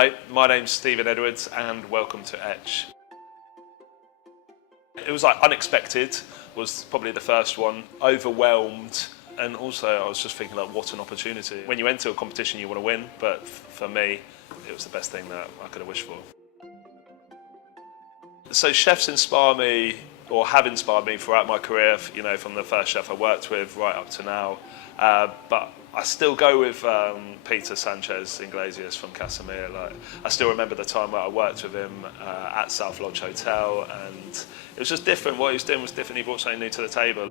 Hello, my name's Stephen Edwards and welcome to Etch. It was like unexpected, was probably the first one, overwhelmed, and also I was just thinking like what an opportunity. When you enter a competition you want to win, but for me it was the best thing that I could have wished for. So chefs inspire me, or have inspired me throughout my career, you know, from the first chef I worked with right up to now. But I still go with Peter Sanchez Iglesias from Casimir. Like, I still remember the time where I worked with him at South Lodge Hotel, and it was just different. What he was doing was different. He brought something new to the table.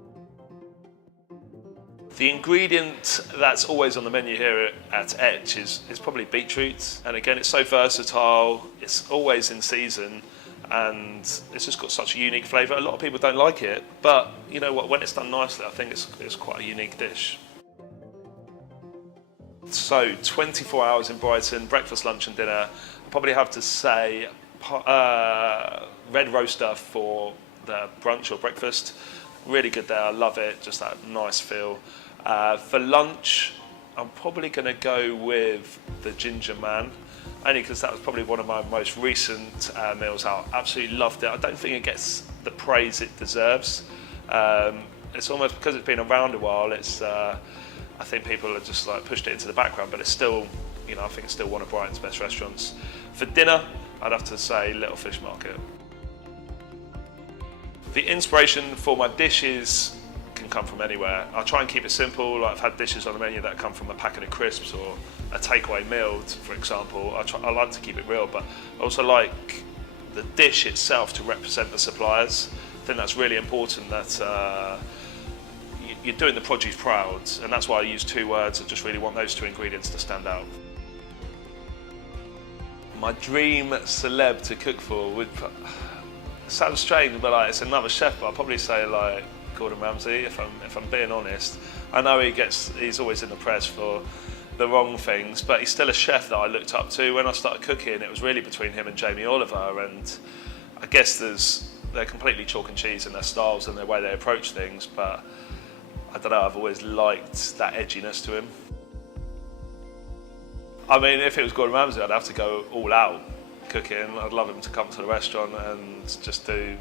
The ingredient that's always on the menu here at Etch is probably beetroot. And again, it's so versatile. It's always in season. And it's just got such a unique flavour. A lot of people don't like it, but you know what? When it's done nicely, I think it's quite a unique dish. So 24 hours in Brighton, breakfast, lunch and dinner. I probably have to say red Rooster for the brunch or breakfast. Really good there, I love it, just that nice feel. For lunch, I'm probably going to go with the Ginger Man. Only because that was probably one of my most recent meals out. Absolutely loved it. I don't think it gets the praise it deserves. It's almost because it's been around a while. It's I think people have just like pushed it into the background, but it's still, you know, I think it's still one of Brighton's best restaurants. For dinner, I'd have to say Little Fish Market. The inspiration for my dishes can come from anywhere. I try and keep it simple. Like I've had dishes on the menu that come from a packet of crisps or a takeaway meal, for example. I like to keep it real, but I also like the dish itself to represent the suppliers. I think that's really important, that you're doing the produce proud, and that's why I use two words. I just really want those two ingredients to stand out. My dream celeb to cook for would, it sounds strange, but like it's another chef, but I'd probably say like Gordon Ramsay, if I'm being honest. I know he's always in the press for the wrong things, but he's still a chef that I looked up to. When I started cooking, it was really between him and Jamie Oliver, and I guess they're completely chalk and cheese in their styles and their way they approach things, but I don't know, I've always liked that edginess to him. I mean, if it was Gordon Ramsay, I'd have to go all out cooking. I'd love him to come to the restaurant and just do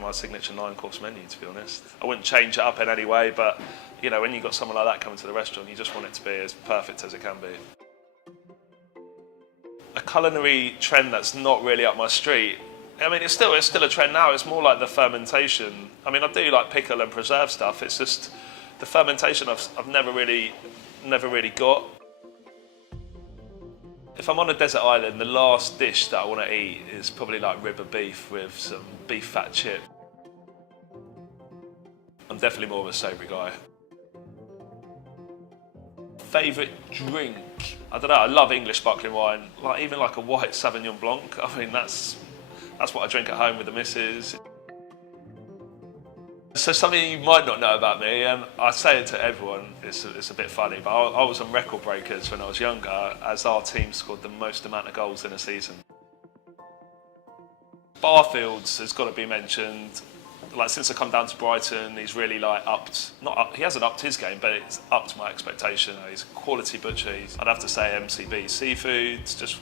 my signature 9-course menu, to be honest. I wouldn't change it up in any way, but you know, when you've got someone like that coming to the restaurant, you just want it to be as perfect as it can be. A culinary trend that's not really up my street, I mean, it's still a trend now. It's more like the fermentation. I mean, I do like pickle and preserve stuff. It's just the fermentation I've never really got. If I'm on a desert island, the last dish that I want to eat is probably like rib of beef with some beef fat chip. I'm definitely more of a savoury guy. Favourite drink? I don't know, I love English sparkling wine. Like even like a white Sauvignon Blanc. I mean, that's what I drink at home with the missus. So something you might not know about me, and I say it to everyone, it's a bit funny, but I was on Record Breakers when I was younger, as our team scored the most amount of goals in a season. Barfields has got to be mentioned. Like since I come down to Brighton, he's really like he hasn't upped his game, but it's upped my expectation. He's a quality butcher. I'd have to say MCB Seafoods. Just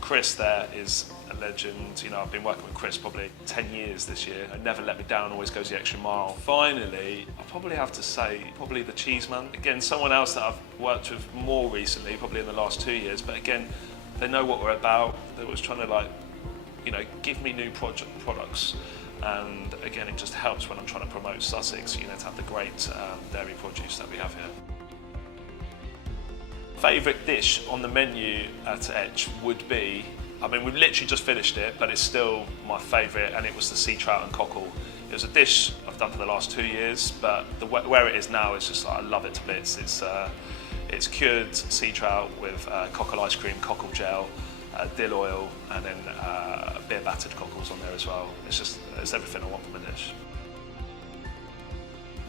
Chris there is a legend. You know, I've been working with Chris probably 10 years this year. He never let me down, always goes the extra mile. Finally, I probably have to say probably the Cheeseman. Again, someone else that I've worked with more recently, probably in the last 2 years, but again, they know what we're about. They're always trying to like, you know, give me new products. And again, it just helps when I'm trying to promote Sussex, you know, to have the great dairy produce that we have here. Favourite dish on the menu at Etch would be, I mean, we've literally just finished it, but it's still my favourite, and it was the sea trout and cockle. It was a dish I've done for the last 2 years, but where it is now is just like, I love it to bits. It's cured sea trout with cockle ice cream, cockle gel, dill oil, and then beer battered cockles on there as well. It's everything I want from a dish.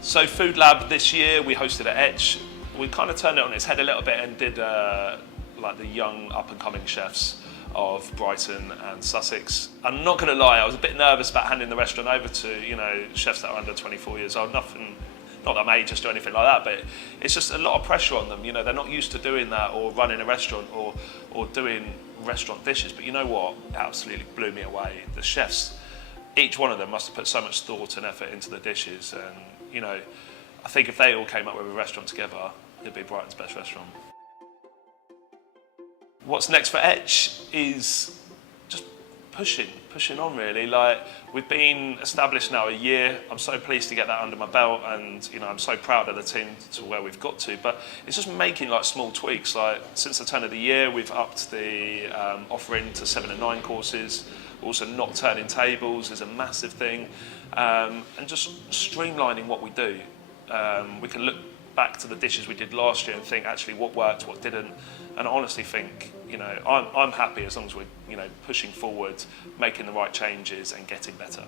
So Food Lab this year, we hosted at Etch. We kind of turned it on its head a little bit and did like the young up and coming chefs of Brighton and Sussex. I'm not going to lie, I was a bit nervous about handing the restaurant over to, you know, chefs that are under 24 years old. Not that I'm ageist or anything like that, but it's just a lot of pressure on them. You know, they're not used to doing that or running a restaurant or doing restaurant dishes. But you know what? It absolutely blew me away. The chefs, each one of them must have put so much thought and effort into the dishes. And, you know, I think if they all came up with a restaurant together, it'd be Brighton's best restaurant. What's next for Etch is just pushing on really. Like, we've been established now a year. I'm so pleased to get that under my belt, and you know, I'm so proud of the team to where we've got to. But it's just making like small tweaks. Like, since the turn of the year, we've upped the offering to 7 and 9 courses. Also, not turning tables is a massive thing, and just streamlining what we do. We can look back to the dishes we did last year and think actually what worked, what didn't, and I honestly think, you know, I'm happy as long as we're, you know, pushing forward, making the right changes and getting better.